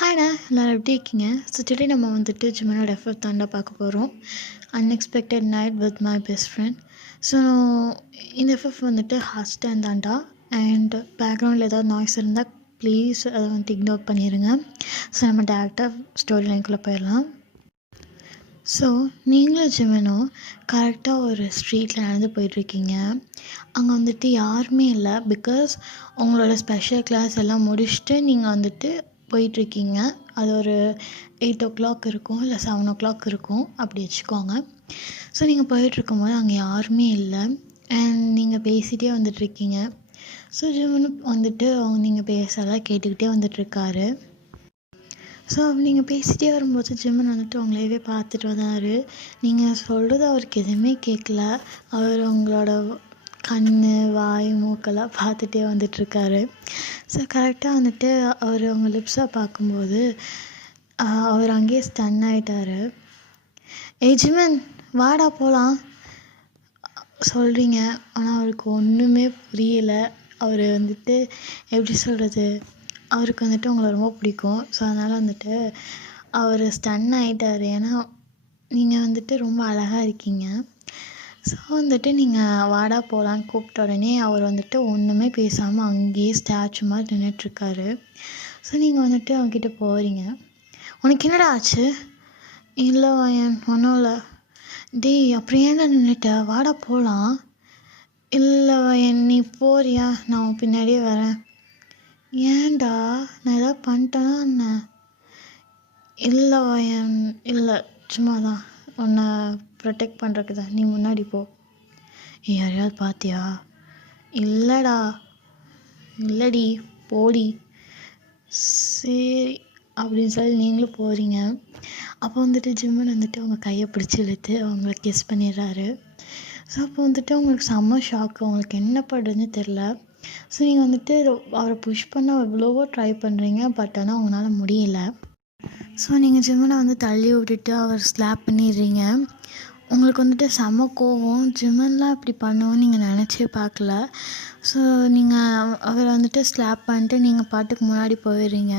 ஹாய்டா எல்லோரும் எப்படி இருக்கீங்க? ஸோ டுடே நம்ம வந்துட்டு ஜிம்மனோட எஃபர்ட் தாண்டா பார்க்க போகிறோம். Unexpected night with my best friend. So இந்த எஃபர்ட் வந்துட்டு ஹாஸ்டன் தாண்டா. அண்ட் பேக்ரவுண்டில் ஏதாவது நாய்ஸ் இருந்தால் ப்ளீஸ் அதை வந்துட்டு இக்னோர் பண்ணிடுங்க. ஸோ நம்ம டேரெக்டாக ஸ்டோரி லைனுக்குள்ளே போயிடலாம். ஸோ நீங்களும் ஜிம்மனும் கரெக்டாக ஒரு ஸ்ட்ரீட்டில் நடந்து போயிட்டுருக்கீங்க. அங்கே வந்துட்டு யாருமே இல்லை. பிகாஸ் உங்களோட ஸ்பெஷல் கிளாஸ் எல்லாம் முடிச்சுட்டு நீங்கள் வந்துட்டு போயிட்டுருக்கீங்க. அது ஒரு 8:00 இருக்கும், இல்லை 7:00 இருக்கும், அப்படி வச்சுக்கோங்க. ஸோ நீங்கள் போயிட்டுருக்கும்போது அங்கே யாருமே இல்லை. அண்ட் நீங்கள் பேசிகிட்டே வந்துட்டுருக்கீங்க. ஸோ ஜிம்மனு வந்துட்டு நீங்கள் பேசலாம் கேட்டுக்கிட்டே வந்துட்டுருக்காரு. ஸோ நீங்கள் பேசிகிட்டே வரும்போது ஜிம்மன் வந்துட்டு உங்களையவே பார்த்துட்டு வந்தார். நீங்கள் சொல்கிறது அவருக்கு எதுவுமே கேட்கல. அவர் உங்களோட கண், வாய், மூக்கெல்லாம் பார்த்துட்டே வந்துட்டுருக்காரு. ஸோ கரெக்டாக வந்துட்டு அவர் அவங்க லிப்ஸை பார்க்கும்போது அவர் அங்கேயே ஸ்டன் ஆகிட்டார். ஜிம்மன் வாடா போகலாம் சொல்கிறீங்க. ஆனால் அவருக்கு ஒன்றுமே புரியலை. அவர் வந்துட்டு எப்படி சொல்கிறது, அவருக்கு வந்துட்டு உங்களை ரொம்ப பிடிக்கும். ஸோ அதனால் வந்துட்டு அவர் ஸ்டன் ஆகிட்டார். ஏன்னா நீங்கள் வந்துட்டு ரொம்ப அழகாக இருக்கீங்க. ஸோ வந்துட்டு நீங்கள் வாடா போகலான்னு கூப்பிட்ட உடனே அவர் வந்துட்டு ஒன்றுமே பேசாமல் அங்கேயே ஸ்டாச்சு மாதிரி நின்றுட்டுருக்காரு. ஸோ நீங்கள் வந்துட்டு அவங்ககிட்ட போகிறீங்க. உனக்கு என்னடா ஆச்சு? இல்லை ஒன்றும் இல்லை. டேய் அப்புறம் ஏன்டா நின்றுட்ட? வாடா போகலாம். இல்லை நீ போறியா? நான் உன் பின்னாடியே வரேன். ஏன்டா நான் எதாவது பண்ணிட்டேன்னா என்ன? இல்லை இல்லை சும்மா தான் உன்னை ப்ரொடெக்ட் பண்ணுறதுக்கு தான். நீ முன்னாடி போ. யாரையாவது பார்த்தியா? இல்லைடா. இல்லடி போடி. சரி அப்படின்னு சொல்லி நீங்களும் போகிறீங்க. அப்போ வந்துட்டு ஜிம்மன் வந்துட்டு அவங்க கையை பிடிச்சி இழுத்து அவங்கள கிஸ் பண்ணிடுறாரு. ஸோ அப்போ வந்துட்டு உங்களுக்கு செம்ம ஷாக்கு. உங்களுக்கு என்ன பண்ணுறதுன்னு தெரில. ஸோ நீங்கள் வந்துட்டு அவரை புஷ் பண்ண எவ்வளவோ ட்ரை பண்ணுறீங்க. பட் ஆனால் அவங்களால முடியல. ஸோ நீங்கள் ஜிம்மனை வந்து தள்ளி விட்டுட்டு அவர் ஸ்லாப் பண்ணிடுறீங்க. உங்களுக்கு வந்துட்டு செம்ம கோவம். ஜிம்மன்லாம் இப்படி பண்ணுவோன்னு நீங்கள் நினச்சே பார்க்கல. ஸோ நீங்கள் அவரை வந்துட்டு ஸ்லாப் பண்ணிட்டு நீங்கள் பாட்டுக்கு முன்னாடி போயிடுறீங்க.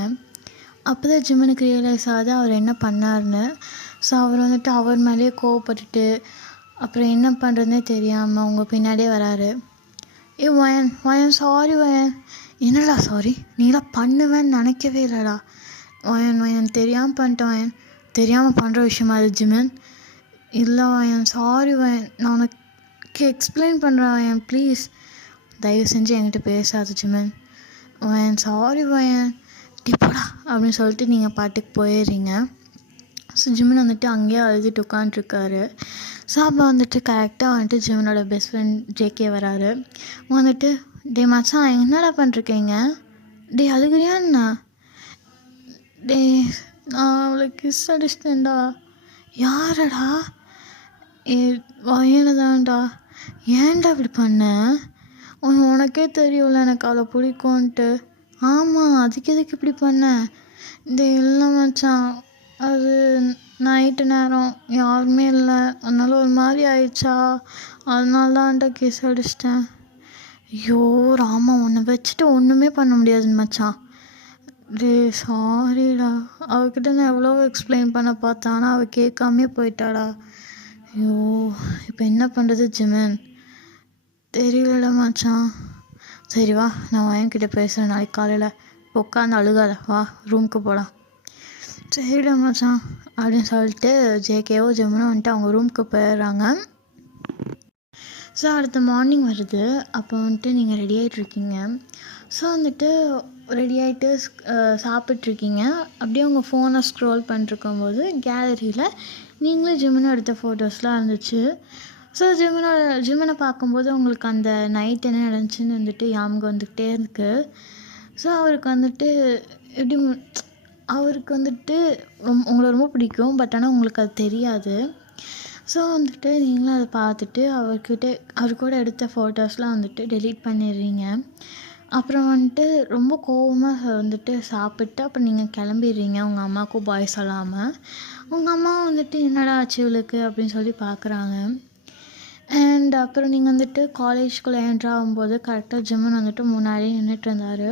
அப்போ தான் ஜிம்மனுக்கு ரியலைஸ் ஆகுது அவர் என்ன பண்ணார்னு. ஸோ அவர் வந்துட்டு அவர் மேலேயே கோவப்பட்டுட்டு அப்புறம் என்ன பண்ணுறதுனே தெரியாமல் உங்கள் பின்னாடியே வராரு. வயன் சாரி வயன். என்னடா சாரி? நீலாம் பண்ணுவேன்னு நினைக்கவே இல்லைடா. வயன் தெரியாமல் பண்ணிட்டேன் வயன். தெரியாமல் பண்ணுற விஷயமா அது ஜிம்மன்? இல்லை வயன் சாரி வயன். நான் உனக்கு எக்ஸ்பிளைன் பண்ணுறேன் வயன் ப்ளீஸ். தயவு செஞ்சு என்கிட்ட பேசாது ஜிம்மன். வயன் சாரி வயன். போடா அப்படின்னு சொல்லிட்டு நீங்கள் பாட்டுக்கு போயிடுறீங்க. ஸோ ஜிம்மன் வந்துட்டு அங்கேயே அழுதுட்டு உட்காந்துருக்காரு. ஸோ அப்போ வந்துட்டு கரெக்டாக வந்துட்டு ஜிம்மனோட பெஸ்ட் ஃப்ரெண்ட் ஜேகே வராரு. வந்துட்டு டே மச்சான் என்னடா பண்ணிருக்கீங்க? டே அழுகுறியாண்ணா? டே நான் அவளை கிஸ் அடிச்சிட்டேன்டா. யாரடா? வயனதான்டா. ஏன்டா இப்படி பண்ண? உனக்கே தெரியும்ல எனக்கு அவளை பிடிக்கும்ன்ட்டு. ஆமாம், அதுக்கு எதுக்கு இப்படி பண்ண? டே இல்லை மச்சான், அது நைட்டு நேரம் யாருமே இல்லை, அதனால ஒரு மாதிரி ஆயிடுச்சா, அதனால தான்டா கிஸ் அடிச்சிட்டேன். ஐயோ ராமா, உன்னை வச்சுட்டு ஒன்றுமே பண்ண முடியாது மச்சான். டே சாரிடா. அவகிட்ட நான் எவ்வளோ எக்ஸ்பிளைன் பண்ண பார்த்தேன், ஆனால் அவள் கேட்காமே போயிட்டாடா. ஐயோ இப்போ என்ன பண்ணுறது ஜிம்மன்? தெரியலடா மச்சான். சரி வா, நான் வயன்கிட்ட பேசுகிறேன் நாளைக்கு காலையில். உட்காந்து அழுகாத, வா ரூமுக்கு போகலாம். சரிடா மச்சான் அப்படின்னு சொல்லிட்டு ஜேகேவோ ஜிம்மனோ வந்துட்டு அவங்க ரூமுக்கு போயிடுறாங்க. ஸோ அடுத்த மார்னிங் வருது. அப்போ வந்துட்டு நீங்கள் ரெடி ஆகிட்ருக்கீங்க. ஸோ வந்துட்டு ரெடி ஆகிட்டு சாப்பிட்ருக்கீங்க. அப்படியே உங்கள் ஃபோனை ஸ்க்ரோல் பண்ணிருக்கும்போது கேலரியில் நீங்களும் ஜிம்மனும் எடுத்த ஃபோட்டோஸ்லாம் இருந்துச்சு. ஸோ ஜிம்மனை பார்க்கும்போது உங்களுக்கு அந்த நைட் என்ன நடந்துச்சுன்னு வந்துட்டு ஞாபகம் வந்துக்கிட்டே இருக்குது. ஸோ அவருக்கு வந்துட்டு எப்படி அவருக்கு வந்துட்டு உங்களை ரொம்ப பிடிக்கும். பட் ஆனால் உங்களுக்கு அது தெரியாது. ஸோ வந்துட்டு நீங்களும் அதை பார்த்துட்டு அவர் கூட எடுத்த ஃபோட்டோஸ்லாம் வந்துட்டு டெலீட் பண்ணிடுறீங்க. அப்புறம் வந்துட்டு ரொம்ப கோவமாக வந்துட்டு சாப்பிட்டு அப்புறம் நீங்கள் கிளம்பிடுறீங்க உங்கள் அம்மாவுக்கும் பாய் சொல்லாமல். உங்கள் அம்மா வந்துட்டு என்னடா ஆச்சு இவளுக்கு அப்படின்னு சொல்லி பார்க்குறாங்க. அண்ட் அப்புறம் நீங்கள் வந்துட்டு காலேஜ்குள்ளே என்ட்ரு ஆகும்போது கரெக்டாக ஜிம்மன் வந்துட்டு முன்னாடியே நின்றுட்டு இருந்தார்.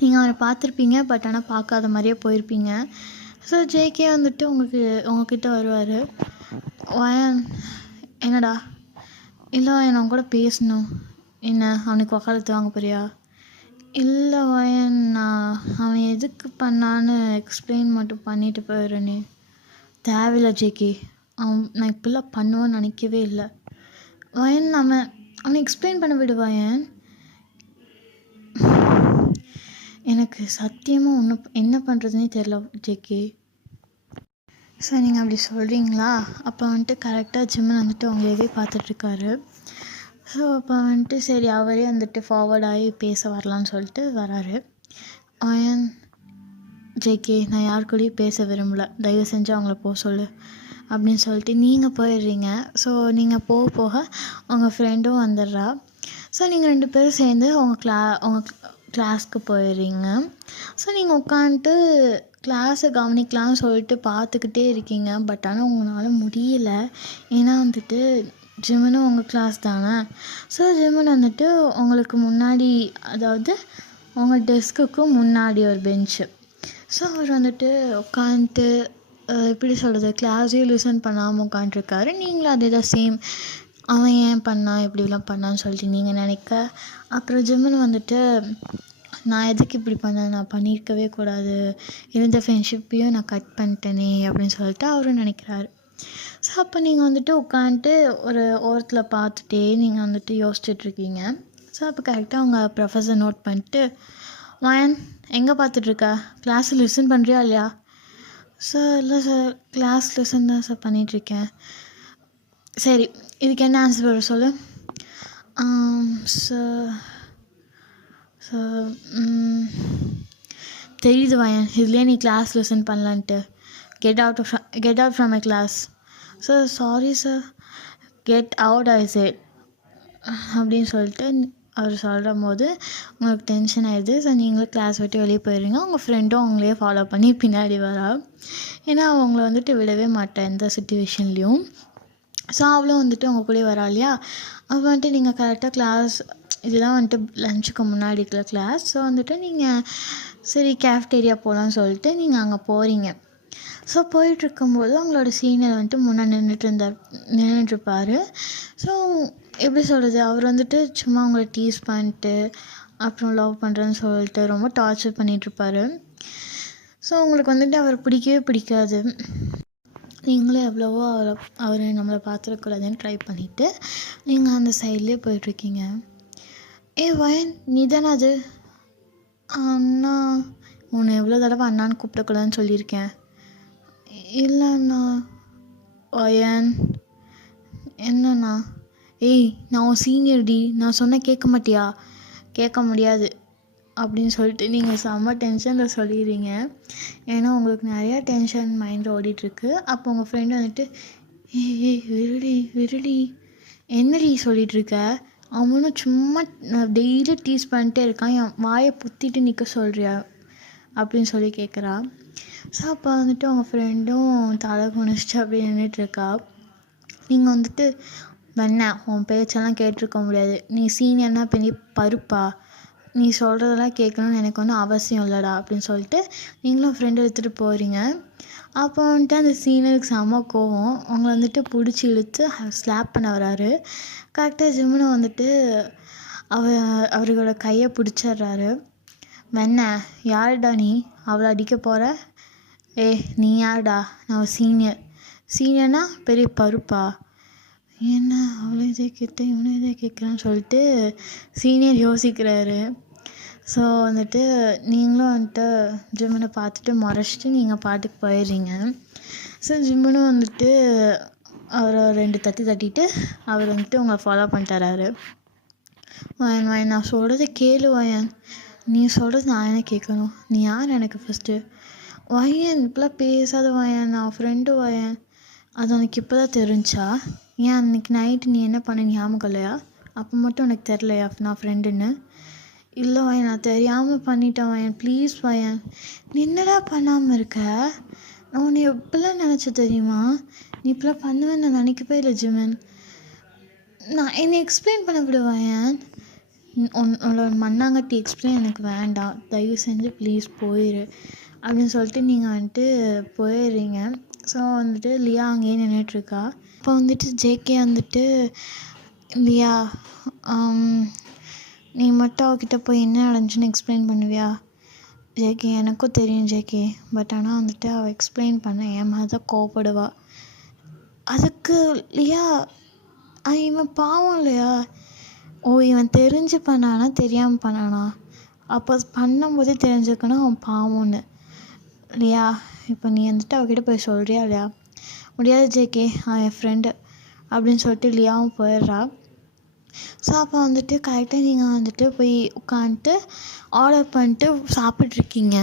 நீங்கள் அவரை பார்த்துருப்பீங்க, பட் ஆனால் பார்க்காத மாதிரியே போயிருப்பீங்க. ஸோ ஜேகே வந்துட்டு உங்ககிட்ட வருவார். வயன், என்னடா? இல்லை வயன், அவன் கூட பேசணும். என்ன, அவனுக்கு வக்காலத்து வாங்க போறியா? இல்லை வயன், அவன் எதுக்கு பண்ணான்னு எக்ஸ்பிளைன் மட்டும் பண்ணிட்டு போயிடுறேனே. தேவையில்லை ஜேகே, நான் இப்படிலாம் பண்ணுவேன்னு நினைக்கவே இல்லை. வயன், அவனை எக்ஸ்பிளைன் பண்ண விடு வயன். எனக்கு சத்தியமாக ஒன்றும் என்ன பண்ணுறதுனே தெரில ஜேகே. ஸோ நீங்கள் அப்படி சொல்கிறீங்களா? அப்போ வந்துட்டு கரெக்டாக ஜிம்மன் வந்துட்டு அவங்களே பார்த்துட்ருக்காரு. ஸோ அப்போ வந்துட்டு சரி, அவரே வந்துட்டு ஃபார்வர்ட் ஆகி பேச வரலான்னு சொல்லிட்டு வராரு. அயன், ஜேகே, நான் யார் கூடயும் பேச விரும்பலை, தயவு செஞ்சு அவங்கள போக சொல்லு அப்படின்னு சொல்லிட்டு நீங்கள் போயிடுறீங்க. ஸோ நீங்கள் போக போக உங்கள் ஃப்ரெண்டும் வந்துடுறா. ஸோ நீங்கள் 2 பேரும் சேர்ந்து உங்கள் கிளாஸ்க்கு போயிடுறீங்க. ஸோ நீங்கள் உட்காந்துட்டு கிளாஸை கவனிக்கலாம்னு சொல்லிட்டு பார்த்துக்கிட்டே இருக்கீங்க. பட் ஆனால் உங்களால் முடியல. ஏன்னா வந்துட்டு ஜிம்மனும் உங்கள் கிளாஸ் தானே. ஸோ ஜிம்மன் வந்துட்டு உங்களுக்கு முன்னாடி, அதாவது உங்கள் டெஸ்க்குக்கும் முன்னாடி ஒரு பெஞ்சு. ஸோ அவர் வந்துட்டு உட்காந்துட்டு எப்படி சொல்கிறது, கிளாஸையும் லிசன் பண்ணாமல் உட்காண்ட்ருக்காரு. நீங்களும் அதே தான் சேம், அவன் ஏன் பண்ணான் இப்படிலாம் பண்ணான்னு சொல்லிட்டு நீங்கள் நினைக்க. அப்புறம் ஜிம்மன் வந்துட்டு, நான் எதுக்கு இப்படி பண்ணேன், நான் பண்ணியிருக்கவே கூடாது, இருந்த ஃப்ரெண்ட்ஷிப்பையும் நான் கட் பண்ணிட்டேனே அப்படின்னு சொல்லிட்டு அவரும் நினைக்கிறாரு. ஸோ அப்போ நீங்கள் வந்துட்டு உட்காந்துட்டு ஒரு ஓரத்தில் பார்த்துட்டே நீங்கள் வந்துட்டு யோசிச்சுட்ருக்கீங்க. ஸோ அப்போ கரெக்டாக அவங்க ப்ரொஃபஸர் நோட் பண்ணிட்டு, வயன், எங்கே பார்த்துட்ருக்கா, கிளாஸ் லிசன் பண்ணுறியா இல்லையா? சார் இல்லை சார், கிளாஸ் லிசன் தான் சார் பண்ணிகிட்ருக்கேன். சரி, இதுக்கு என்ன ஆன்சர் வர சொல்லு. சார் சார் தெரியுது வயன், இதுலேயே நீ கிளாஸ் லிசன் பண்ணலான்ட்டு. Get out from my class. Sir sorry sir, get out I say அப்படின்னு சொல்லிட்டு அவர் சொல்கிற போது உங்களுக்கு டென்ஷன் ஆகிடுது. ஸோ நீங்களும் கிளாஸ் விட்டு வெளியே போயிடுறீங்க. உங்கள் ஃப்ரெண்டும் அவங்களே ஃபாலோ பண்ணி பின்னாடி வரா. ஏன்னா அவங்கள வந்துட்டு விடவே மாட்டேன் எந்த சுச்சுவேஷன்லேயும். ஸோ அவளும் வந்துட்டு உங்கள் கூட வரா இல்லையா? அப்போ வந்துட்டு நீங்கள் கரெக்டாக கிளாஸ், இதெல்லாம் வந்துட்டு லஞ்சுக்கு முன்னாடி இருக்கிற கிளாஸ். ஸோ வந்துட்டு நீங்கள் சரி கேஃப்டேரியா போகலான்னு சொல்லிட்டு நீங்கள் அங்கே போகிறீங்க. ஸோ போயிட்டுருக்கும்போது அவங்களோட சீனியர் வந்துட்டு முன்னாடி நின்றுட்டுருப்பார். ஸோ எப்படி சொல்கிறது, அவர் வந்துட்டு சும்மா அவங்கள டீஸ் பண்ணிட்டு அப்புறம் லவ் பண்ணுறேன்னு சொல்லிட்டு ரொம்ப டார்ச்சர் பண்ணிகிட்ருப்பாரு. ஸோ உங்களுக்கு வந்துட்டு அவர் பிடிக்கவே பிடிக்காது. நீங்களும் எவ்வளவோ அவர் நம்மளை பார்த்துடக்கூடாதுன்னு ட்ரை பண்ணிவிட்டு நீங்கள் அந்த சைட்லேயே போயிட்டுருக்கீங்க. வயன், நீ தானே அது? அண்ணா, உன்னை எவ்வளோ தடவை அண்ணான்னு கூப்பிடக்கூடாதுன்னு சொல்லியிருக்கேன். இல்லைண்ணா. வயன், என்னண்ணா? நான் உன் சீனியர் டி, நான் சொன்னால் கேட்க மாட்டியா? கேட்க முடியாது அப்படின்னு சொல்லிட்டு நீங்கள் செம்ம டென்ஷனில் சொல்லிடுறீங்க. ஏன்னா உங்களுக்கு நிறையா டென்ஷன் மைண்டில் ஓடிட்டுருக்கு. அப்போ உங்கள் ஃப்ரெண்டு வந்துட்டு, விருடி என்னடி சொல்லிகிட்ருக்க, அவனும் சும்மா டெய்லி டீஸ் பண்ணிட்டே இருக்கான், என் வாயை புத்திட்டு நிற்க சொல்கிறியா அப்படின்னு சொல்லி கேட்குறா. ஸோ அப்போ வந்துட்டு உங்கள் ஃப்ரெண்டும் தலை குனிச்சிட்டு அப்படியே நின்றுட்டுருக்கா. நீங்கள் வந்துட்டு, வேணா உன் பேச்செல்லாம் கேட்டிருக்க முடியாது, நீ சீனியர்னா பெரிய பருப்பா, நீ சொல்கிறதெல்லாம் கேட்கணுன்னு எனக்கு ஒன்றும் அவசியம் இல்லைடா அப்படின்னு சொல்லிட்டு நீங்களும் ஃப்ரெண்டு எடுத்துகிட்டு போகிறீங்க. அப்போ வந்துட்டு அந்த சீனியருக்கு செம்ம கோவம். அவங்கள வந்துட்டு பிடிச்சி இழுத்து ஸ்லாப் பண்ண வராரு. கரெக்டாக ஜிம்முனை வந்துட்டு அவர்களோட கையை பிடிச்சிட்றாரு. வேணா, யாருடா நீ அவளை அடிக்க போகிற? நீ யாருடா? நான் சீனியர்னா பெரிய பருப்பா? என்ன அவ்வளோ இதே கேட்டேன், இவனை இதே கேட்குறான்னு சொல்லிட்டு சீனியர் யோசிக்கிறாரு. ஸோ வந்துட்டு நீங்களும் வந்துட்டு ஜிம்மனை பார்த்துட்டு முறைச்சிட்டு நீங்கள் பாட்டுக்கு போயிடுறீங்க. ஸோ ஜிம்மனும் வந்துட்டு அவரை 2 தட்டிட்டு அவர் வந்துட்டு உங்களை ஃபாலோ பண்ணிட்டாராரு. வயன், நான் சொல்கிறத கேளு வயன், நீ சொல்கிறது நான் என்ன கேட்கணும்? நீ யார் எனக்கு ஃபஸ்ட்டு? வயன், இப்போலாம் பேசாத வயன், நான் ஃப்ரெண்டு வயன். அது உனக்கு இப்போ தான் தெரிஞ்சா? ஏன் அன்றைக்கி நைட்டு நீ என்ன பண்ண ஞாபகம் இல்லையா? அப்போ மட்டும் எனக்கு தெரிலையா நான் ஃப்ரெண்டுன்னு? இல்லை வயன், நான் தெரியாமல் பண்ணிட்டேன் வயன், ப்ளீஸ் வயன். நீ என்னடா பண்ணாமல் இருக்க? நான் உன்னை எப்படிலாம் நினச்ச தெரியுமா? நீ இப்படிலாம் பண்ணுவேன்னு நான் நினைக்கவே இல்லை ஜிமன். நான் என்னை எக்ஸ்பிளைன் பண்ண விடு வயன். உன்னோட மண்ணாங்கட்டி எக்ஸ்பிளைன் எனக்கு வேண்டாம், தயவு செஞ்சு ப்ளீஸ் போயிரு அப்படின்னு சொல்லிட்டு நீங்கள் வந்துட்டு போயிடுறீங்க. ஸோ வந்துட்டு லியா அங்கேயே நின்றுட்டுருக்கா. இப்போ வந்துட்டு ஜேகே வந்துட்டு, லியா நீ மட்டும் அவகிட்ட போய் என்ன நடந்துச்சுன்னு எக்ஸ்பிளைன் பண்ணுவியா? ஜேகே எனக்கும் தெரியும் ஜேகே, பட் ஆனால் வந்துட்டு அவள் எக்ஸ்பிளைன் பண்ண என் மாதிரி தான் கோவப்படுவா. அதுக்கு லியா இவன் பாவம் இல்லையா? ஓ, இவன் தெரிஞ்சு பண்ணானா தெரியாமல் பண்ணானா? அப்போ பண்ணும்போதே தெரிஞ்சுக்கணும் அவன் பாவம்னு. இல்லையா? இப்போ நீ வந்துட்டு அவகிட்ட போய் சொல்கிறியா இல்லையா? முடியாது ஜேகே, என் ஃப்ரெண்டு அப்படின்னு சொல்லிட்டு லியாவும் போயிடுறா. ஸோ அப்போ வந்துட்டு கரெக்டாக நீங்கள் வந்துட்டு போய் உட்காந்துட்டு ஆர்டர் பண்ணிட்டு சாப்பிட்ருக்கீங்க.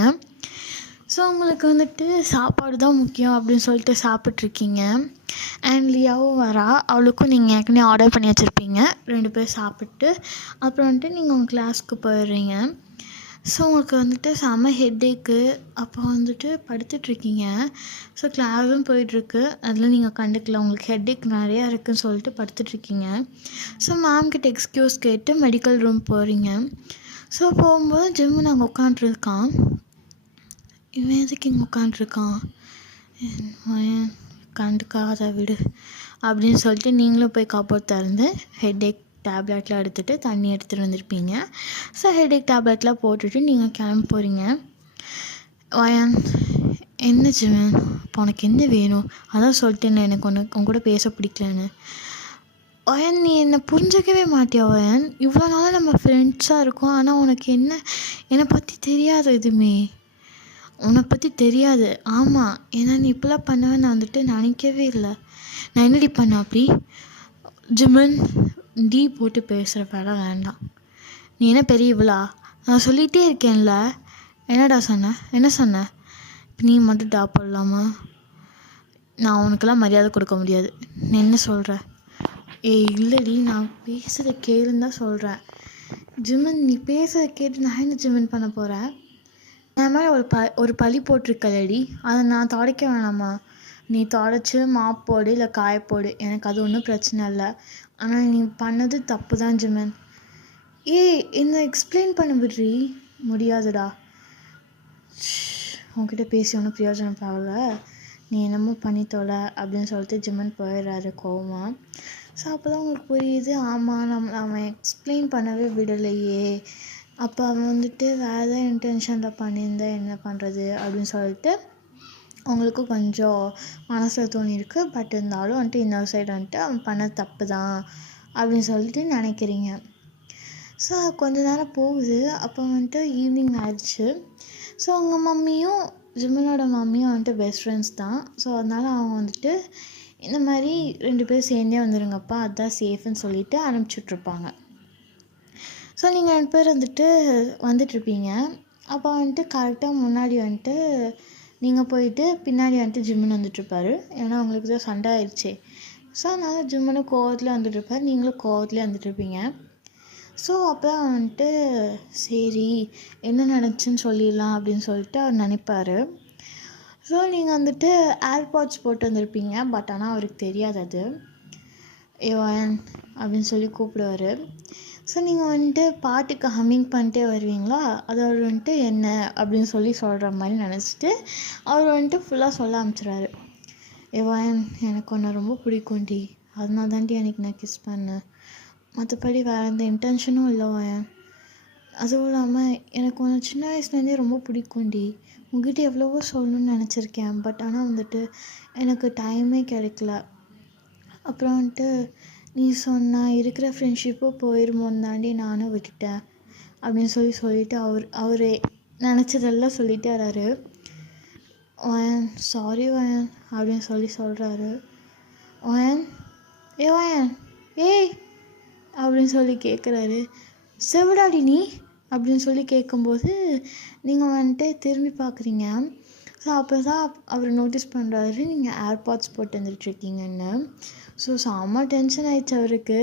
ஸோ உங்களுக்கு வந்துட்டு சாப்பாடு தான் முக்கியம் அப்படின்னு சொல்லிட்டு சாப்பிட்ருக்கீங்க. அண்ட் லியாவும் வரா, அவளுக்கும் நீங்கள் ஏற்கனவே ஆர்டர் பண்ணி வச்சுருப்பீங்க. 2 பேர் சாப்பிட்டு அப்புறம் வந்துட்டு நீங்கள் உங்கள் கிளாஸ்க்கு போயிடுறீங்க. ஸோ உங்களுக்கு வந்துட்டு செம ஹெட்டேக்கு. அப்போ வந்துட்டு படுத்துட்ருக்கீங்க. ஸோ கிளாஸும் போயிட்டுருக்கு, அதில் நீங்கள் கண்டுக்கல, உங்களுக்கு ஹெட்டேக் நிறையா இருக்குதுன்னு சொல்லிட்டு படுத்துட்ருக்கீங்க. ஸோ மேம்கிட்ட எக்ஸ்கியூஸ் கேட்டு மெடிக்கல் ரூம் போகிறீங்க. ஸோ போகும்போது ஜிம்மு நாங்கள் உட்காண்ட்ருக்கான். இவன் எதுக்கு இங்கே உட்காண்ட்ருக்கான், கண்டுக்காத விடு அப்படின்னு சொல்லிட்டு நீங்களும் போய் கபோர்ட் திறந்து ஹெட்டேக் டேப்லெட்லாம் எடுத்துகிட்டு தண்ணி எடுத்துகிட்டு வந்திருப்பீங்க. ஸோ ஹெட்டேக் டேப்லெட்லாம் போட்டுட்டு நீங்கள் கிளம்ப போகிறீங்க. வயன், என்ன ஜிவன் இப்போ உனக்கு என்ன வேணும்? அதான் சொல்லிட்டேன்னு எனக்கு உன் கூட பேச பிடிக்கலன்னு. வயன், நீ என்னை புரிஞ்சிக்கவே மாட்டியா வயன்? இவ்வளோ நாளாக நம்ம ஃப்ரெண்ட்ஸாக இருக்கோம், ஆனால் உனக்கு என்னை பற்றி தெரியாது, எதுவுமே உன்னை பற்றி தெரியாது. ஆமாம், ஏன்னா நீ இப்போலாம் பண்ணுவேன்னு நான் வந்துட்டு நினைக்கவே இல்லை. நான் என்னடி பண்ண அப்படி? ஜிமன், டீ போட்டு பேசுகிற வேலை வேண்டாம். நீ என்ன பெரிய இவளா? நான் சொல்லிகிட்டே இருக்கேன்ல. என்னடா சொன்ன? என்ன சொன்ன? இப்போ நீ மட்டும் டா போடலாமா? நான் உனக்கெல்லாம் மரியாதை கொடுக்க முடியாது. நீ என்ன சொல்கிற? இல்லடி, நான் பேசுகிறத கேளுன்னு தான் சொல்கிறேன். ஜிமன், நீ பேசுகிறத கேட்டு நான் என்ன ஜிமன் பண்ண போகிறேன்? என் மேலே ஒரு பழி போட்டிருக்கலடி, அதை நான் துடைக்க வேணாமா? நீ துடைச்சி மாப் போடு, இல்லை காயப்போடு, எனக்கு அது ஒன்றும் பிரச்சனை இல்லை. ஆனால் நீ பண்ணது தப்பு தான் ஜிமன். என்ன எக்ஸ்பிளைன் பண்ண விட்றி? முடியாதுடா. உன்கிட்ட பேசி ஒன்றும் பிரயோஜனம் பாவல, நீ என்னமோ பண்ணி தொலை அப்படின்னு சொல்லிட்டு ஜிமன் போயிடுறாரு கோவமா. ஸோ அப்போ தான் உங்களுக்கு புரியுது, ஆமாம் அவன் எக்ஸ்பிளைன் பண்ணவே விடலையே, அப்போ அவன் வந்துட்டு வேறு ஏதாவது இன்டென்ஷனில் பண்ணியிருந்தேன், என்ன பண்ணுறது அப்படின்னு சொல்லிட்டு அவங்களுக்கும் கொஞ்சம் மனசில் தோணியிருக்கு. பட் இருந்தாலும் வந்துட்டு இன்னொரு சைடு வந்துட்டு அவன் பண்ண தப்பு தான் அப்படின்னு சொல்லிட்டு நினைக்கிறீங்க. ஸோ கொஞ்ச நேரம் போகுது. அப்போ வந்துட்டு ஈவினிங் ஆயிடுச்சு. ஸோ அவங்க மம்மியும் ஜிம்மனோட மம்மியும் வந்துட்டு பெஸ்ட் ஃப்ரெண்ட்ஸ் தான். ஸோ அதனால் அவங்க வந்துட்டு இந்த மாதிரி 2 பேரும் சேர்ந்தே வந்துடுங்கப்பா, அதுதான் சேஃப்னு சொல்லிவிட்டு அனுப்பிச்சுட்ருப்பாங்க. ஸோ நீங்கள் 2 பேர் வந்துட்டுருப்பீங்க. அப்போ வந்துட்டு கரெக்டாக முன்னாடி வந்துட்டு நீங்கள் போயிட்டு பின்னாடி வந்துட்டு ஜிம்மன் வந்துட்டுருப்பாரு. ஏன்னா உங்களுக்கு தான் சண்டை ஆயிடுச்சு. ஸோ அதனால் ஜிம்மனும் கோவத்தில் வந்துட்டுருப்பார், நீங்களும் கோவத்துலேயே வந்துட்டுருப்பீங்க. ஸோ அப்போ வந்துட்டு சரி என்ன நடந்துச்சுன்னு சொல்லிடலாம் அப்படின்னு சொல்லிட்டு அவர் நினைப்பார். ஸோ நீங்கள் வந்துட்டு ஏர்பாட்ஸ் போட்டு வந்திருப்பீங்க. பட் ஆனால் அவருக்கு தெரியாது அது. ஏவன் அப்படின்னு சொல்லி கூப்பிடுவார். ஸோ நீங்கள் வந்துட்டு பாட்டுக்கு ஹம்மிங் பண்ணிட்டே வருவீங்களா, அது அவர் வந்துட்டு என்ன அப்படின்னு சொல்கிற மாதிரி நினச்சிட்டு அவர் வந்துட்டு ஃபுல்லாக சொல்ல ஆரம்பிச்சிடுறாரு. ஏவன், எனக்கு ஒன்று ரொம்ப பிடிக்கும்டி, அதனால தாண்டி எனக்கு நான் கிஸ் பண்ணேன், மற்றபடி வேறு எந்த இன்டென்ஷனும் இல்லை வயன். அதுவும் இல்லாமல் எனக்கு ஒன்று சின்ன வயசுலேருந்தே ரொம்ப பிடிக்கும்டி, உங்ககிட்ட எவ்வளவோ சொல்லணும்னு நினச்சிருக்கேன். பட் ஆனால் வந்துட்டு எனக்கு டைமே கிடைக்கல. அப்புறம் வந்துட்டு நீ சொன்ன இருக்கிற ஃப்ரெண்ட்ஷிப்பும் போயிருமோன்னு தாண்டி நானும் விட்டுட்டேன் அப்படின்னு சொல்லிட்டு அவர் நினச்சதெல்லாம் சொல்லிகிட்டே வராரு. வயன், சாரி வயன் அப்படின்னு சொல்கிறாரு. வயன், வயன் ஏய் அப்படின்னு சொல்லி கேட்குறாரு. செவிடாடி நீ அப்படின்னு சொல்லி கேட்கும்போது நீங்கள் வந்துட்டு திரும்பி பார்க்குறீங்க. ஸோ அப்போ தான் அவர் நோட்டீஸ் பண்ணுறாரு நீங்கள் ஏர்பாட்ஸ் போட்டு வந்துட்டுருக்கீங்கன்னு. ஸோ செம்ம டென்ஷன் ஆயிடுச்சு அவருக்கு.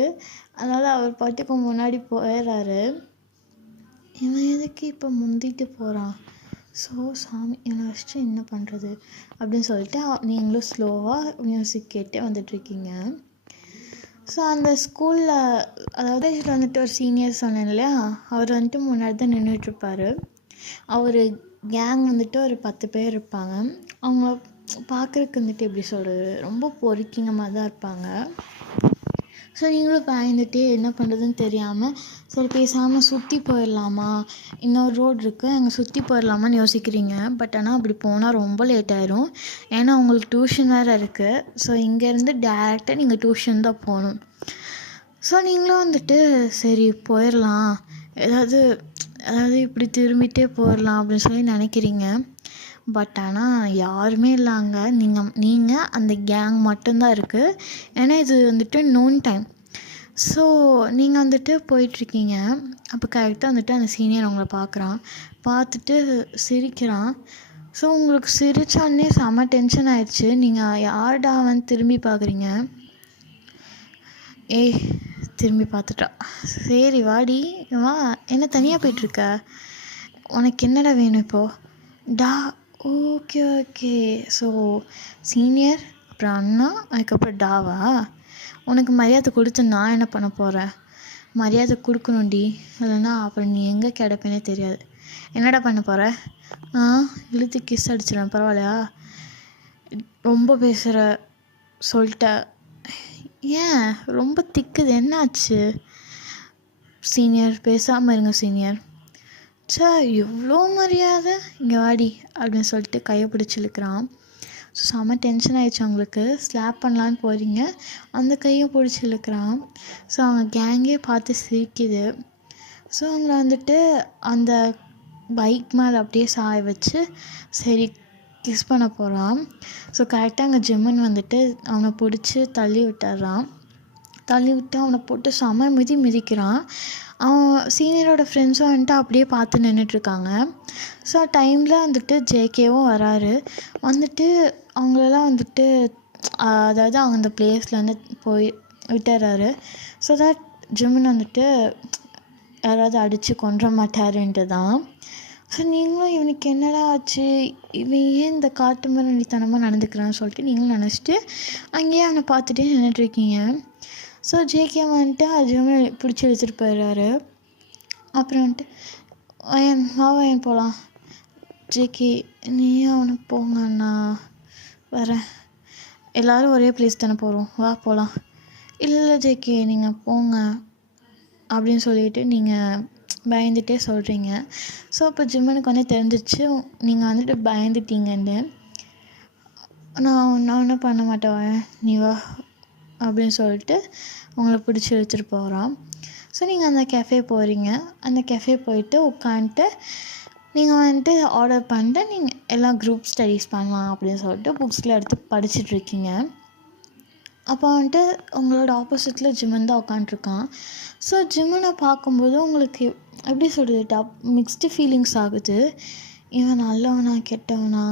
அதனால் அவர் பாட்டுக்கு முன்னாடி போயிடுறாரு. இவன் எதுக்கு இப்போ முந்திட்டு போகிறான்? ஸோ சாமி என்னை வச்சுட்டு என்ன பண்ணுறது அப்படின்னு சொல்லிட்டு நீங்களும் ஸ்லோவாக மியூசிக் கேட்டே வந்துட்டுருக்கீங்க. ஸோ அந்த ஸ்கூலில் அதாவது இதில் வந்துட்டு ஒரு சீனியர் சொன்னேன் இல்லையா, அவர் வந்துட்டு முன்னாடி தான் நின்றுட்டுருப்பார். அவர் கேங் வந்துட்டு ஒரு 10 பேர் இருப்பாங்க. அவங்க பார்க்குறதுக்கு வந்துட்டு எப்படி சொல்கிறது, ரொம்ப பொறுக்கிங்க மாதிரி தான் இருப்பாங்க. ஸோ நீங்களும் பயந்துட்டு என்ன பண்ணுறதுன்னு தெரியாமல் சரி பேசாமல் சுற்றி போயிடலாமா, இன்னொரு ரோடு இருக்குது அங்கே சுற்றி போயிடலாமான்னு யோசிக்கிறீங்க. பட் ஆனால் அப்படி போனால் ரொம்ப லேட் ஆயிரும். ஏன்னா உங்களுக்கு டியூஷன் வேறு இருக்குது. ஸோ இங்கேருந்து டேரெக்டாக நீங்கள் டியூஷன் தான் போகணும். ஸோ நீங்களும் வந்துட்டு சரி போயிடலாம், ஏதாவது அதாவது இப்படி திரும்பிகிட்டே போயிடலாம் அப்படின்னு சொல்லி நினைக்கிறீங்க. பட் ஆனால் யாருமே இல்லை அங்கே. நீங்கள் அந்த கேங் மட்டும்தான் இருக்குது. ஏன்னா இது வந்துட்டு நோன் டைம். ஸோ நீங்கள் வந்துட்டு போயிட்டுருக்கீங்க. அப்போ கரெக்டாக வந்துட்டு அந்த சீனியர் உங்களை பார்த்துட்டு சிரிக்கிறான். ஸோ உங்களுக்கு சிரிச்சோடனே செம்ம டென்ஷன் ஆயிடுச்சு. நீங்கள் யார்டா வந்து திரும்பி பார்க்குறீங்க. ஏய் திரும்பி பார்த்துட்டா. சரி வாடி வா, என்ன தனியாக போயிட்டுருக்க, உனக்கு என்னடா வேணும் இப்போது? டா ஓகே ஓகே. ஸோ சீனியர், அப்புறம் அண்ணா, அதுக்கப்புறம் டாவா? உனக்கு மரியாதை கொடுத்து நான் என்ன பண்ண போகிறேன்? மரியாதை கொடுக்கணும்டி, இல்லைன்னா அப்புறம் நீ எங்கே கிடப்பேனே தெரியாது. என்னடா பண்ண போகிற? இழுத்து கிஸ் அடிச்சிடறேன், பரவாயில்லையா? ரொம்ப பேசுகிற, சொல்லிட்ட. ஏன் ரொம்ப திக்குது, என்னாச்சு? சீனியர் பேசாமல் இருங்க சீனியர். எவ்வளோ மரியாதை, இங்கே வாடி அப்படின்னு சொல்லிட்டு கையை பிடிச்சி இழுக்கிறான். ஸோ செம்ம டென்ஷன் ஆகிடுச்சு அவங்களுக்கு. ஸ்லாப் பண்ணலான்னு போகிறீங்க, அந்த கையை பிடிச்சி இழுக்கிறான். ஸோ அவங்க கேங்கே பார்த்து சிரிக்குது. ஸோ அவங்கள வந்துட்டு அந்த பைக் மேலே அப்படியே சாய வச்சு சரி கிஸ் பண்ண போகிறான். ஸோ கரெக்டாக அங்கே ஜிம்மன் வந்துட்டு அவனை பிடிச்சி தள்ளி விட்டு அவனை போட்டு செம மிதிக்கிறான். அவன் சீனியரோட ஃப்ரெண்ட்ஸும் வந்துட்டு அப்படியே பார்த்து நின்றுட்டுருக்காங்க. ஸோ டைமில் வந்துட்டு ஜேகேவும் வராரு. வந்துட்டு அவங்களெல்லாம் வந்துட்டு அதாவது அவங்க அந்த பிளேஸ்லேருந்து போய் விட்டுறாரு. ஸோ தட் ஜிம்மன் வந்துட்டு யாராவது அடித்து கொன்ற மாட்டாருன்ட்டு தான். ஸோ நீங்களும் இவனுக்கு என்னடா ஆச்சு, இவன் ஏன் இந்த காட்டு மிராண்டித்தனமாக நடந்துக்கிறான்னு சொல்லிட்டு நீங்களும் நினச்சிட்டு அங்கேயே அவனை பார்த்துட்டே நின்றுட்டுருக்கீங்க. ஸோ ஜேகே வந்துட்டு ஜிம்மனை பிடிச்சி எடுத்துகிட்டு போயிடுறாரு. அப்புறம் வந்துட்டு வயன் போகலாம். ஜேகே நீயும் அவனை போங்க, நான் வரேன், எல்லோரும் ஒரே பிளேஸ் தானே போகிறோம், வா போகலாம். இல்லை ஜேகே நீங்கள் போங்க அப்படின்னு சொல்லிவிட்டு நீங்கள் பயந்துகிட்டே சொல்கிறீங்க. ஸோ அப்போ ஜிம்மனுக்கு வந்து தெரிஞ்சிச்சு நீங்கள் வந்துட்டு பயந்துட்டீங்கன்னு. நான் ஒன்றும் பண்ண மாட்டேன், நீ வா அப்படின்னு சொல்லிட்டு உங்களை பிடிச்சி எடுத்துகிட்டு போகிறான். ஸோ நீங்கள் அந்த கெஃபே போகிறீங்க. அந்த கெஃபே போயிட்டு உட்காந்துட்டு நீங்கள் வந்துட்டு ஆர்டர் பண்ணிட்டு நீங்கள் எல்லாம் குரூப் ஸ்டடீஸ் பண்ணலாம் அப்படின்னு சொல்லிட்டு புக்ஸில் எடுத்து படிச்சுட்ருக்கீங்க. அப்போ வந்துட்டு உங்களோட ஆப்போசிட்டில் ஜிம்மன் தான் உட்காண்ட்ருக்கான். ஸோ ஜிம்மனை பார்க்கும்போது உங்களுக்கு எப்படி சொல்கிறது, மிக்ஸ்டு ஃபீலிங்ஸ் ஆகுது. இவன் நல்லவனா கெட்டவனா,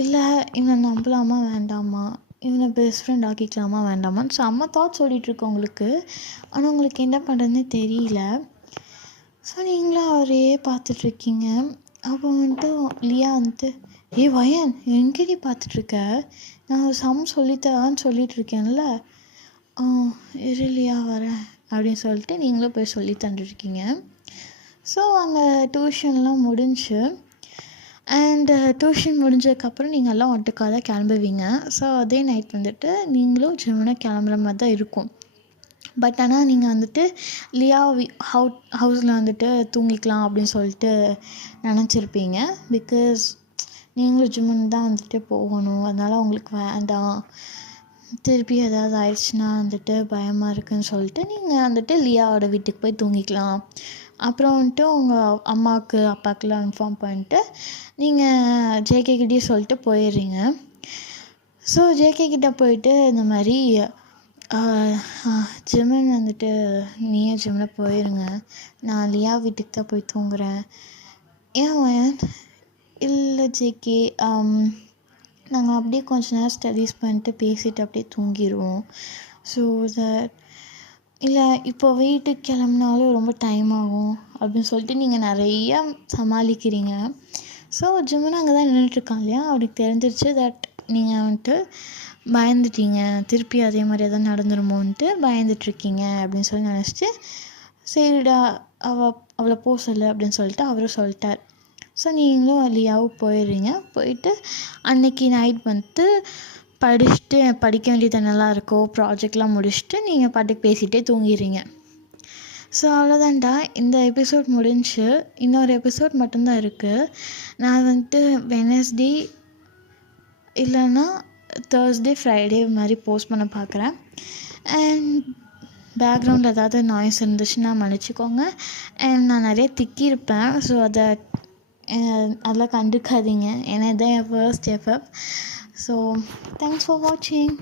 இல்லை இவனை நம்பலாமா வேண்டாமா, இவனை பெஸ்ட் ஃப்ரெண்ட் ஆக்கிக்கலாமா வேண்டாமான்னு செம்ம தாட்ஸ் ஓடிட்டுருக்கு உங்களுக்கு. ஆனால் உங்களுக்கு என்ன பண்ணுறதுன்னு தெரியல. ஸோ நீங்களும் அவரையே பார்த்துட்ருக்கீங்க. அப்போ வந்துட்டு லியா வந்துட்டு வயன் எங்கேடி பார்த்துட்ருக்க, நான் ஒரு சொல்லித்தரான்னு சொல்லிகிட்ருக்கேன்ல, இரு லியா வரேன் அப்படின்னு சொல்லிட்டு நீங்களும் போய் சொல்லி தந்துருக்கீங்க. ஸோ அங்கே டியூஷன்லாம் முடிஞ்சு அண்டு டியூஷன் முடிஞ்சதுக்கப்புறம் நீங்கள் எல்லாம் ஒட்டுக்காக தான் கிளம்புவீங்க. ஸோ அதே நைட் வந்துட்டு நீங்களும் ஜிம்முனா கிளம்புற மாதிரி தான் இருக்கும். பட் ஆனால் நீங்கள் வந்துட்டு லியா ஹவுஸில் வந்துட்டு தூங்கிக்கலாம் அப்படின்னு சொல்லிட்டு நினச்சிருப்பீங்க. பிகாஸ் நீங்களும் ஜிம்முன்னு தான் வந்துட்டு போகணும், அதனால் உங்களுக்கு வேண்டாம், திருப்பி ஏதாவது ஆயிடுச்சுன்னா வந்துட்டு பயமாக இருக்குதுன்னு சொல்லிட்டு நீங்கள் வந்துட்டு லியாவோட வீட்டுக்கு போய் தூங்கிக்கலாம். அப்புறம் வந்துட்டு உங்கள் அம்மாவுக்கு அப்பாவுக்குலாம் இன்ஃபார்ம் பண்ணிட்டு நீங்கள் ஜேகே கிட்டேயே சொல்லிட்டு போயிடுறீங்க. ஸோ ஜேகே கிட்டே போயிட்டு இந்த மாதிரி ஜிம்மன் வந்துட்டு நீயே ஜிம்மில் போயிடுங்க, நான் லியா வீட்டுக்கு தான் போய் தூங்குறேன். ஏன் இல்லை ஜேகே, நாங்கள் அப்படியே கொஞ்ச நேரம் ஸ்டடீஸ் பண்ணிட்டு பேசிவிட்டு அப்படியே தூங்கிடுவோம். ஸோ தட் இல்லை இப்போ வீட்டுக்கு கிளம்புனாலும் ரொம்ப டைம் ஆகும் அப்படின்னு சொல்லிட்டு நீங்கள் நிறையா சமாளிக்கிறீங்க. ஸோ ஜிம்மன் அங்கே தான் நின்றுட்டுருக்கான் இல்லையா, அவருக்கு தெரிஞ்சிருச்சு தட் நீங்கள் வந்துட்டு பயந்துட்டீங்க, திருப்பி அதே மாதிரி எதாவது நடந்துருமோன்ட்டு பயந்துட்டுருக்கீங்க அப்படின்னு சொல்லி நினச்சிட்டு, சரிடா அவளை போக சொல்லு அப்படின்னு சொல்லிட்டு அவரும் சொல்லிட்டார். ஸோ நீங்களும் லியாவும் போயிடுறீங்க. போயிட்டு அன்னைக்கு நைட் வந்துட்டு படிச்சுட்டு படிக்க வேண்டியது என்னெல்லாம் இருக்கோ ப்ராஜெக்ட்லாம் முடிச்சுட்டு நீங்கள் பாட்டுக்கு பேசிகிட்டே தூங்கிடுறீங்க. ஸோ அவ்வளோதான்டா, இந்த எபிசோட் முடிஞ்சு. இன்னொரு எபிசோட் மட்டும்தான் இருக்குது. நான் வந்துட்டு வெனஸ்டே இல்லைன்னா தேர்ஸ்டே ஃப்ரைடே மாதிரி போஸ்ட் பண்ண பார்க்குறேன். அண்ட் பேக்ரவுண்டில் ஏதாவது நாய்ஸ் இருந்துச்சுன்னா மன்னிச்சிக்கோங்க. அண்ட் நான் நிறைய திக்கியிருப்பேன். ஸோ அதெல்லாம் கண்டுக்காதீங்க. ஏன்னா இதுதான் என் first FF. So thanks for வாட்சிங்.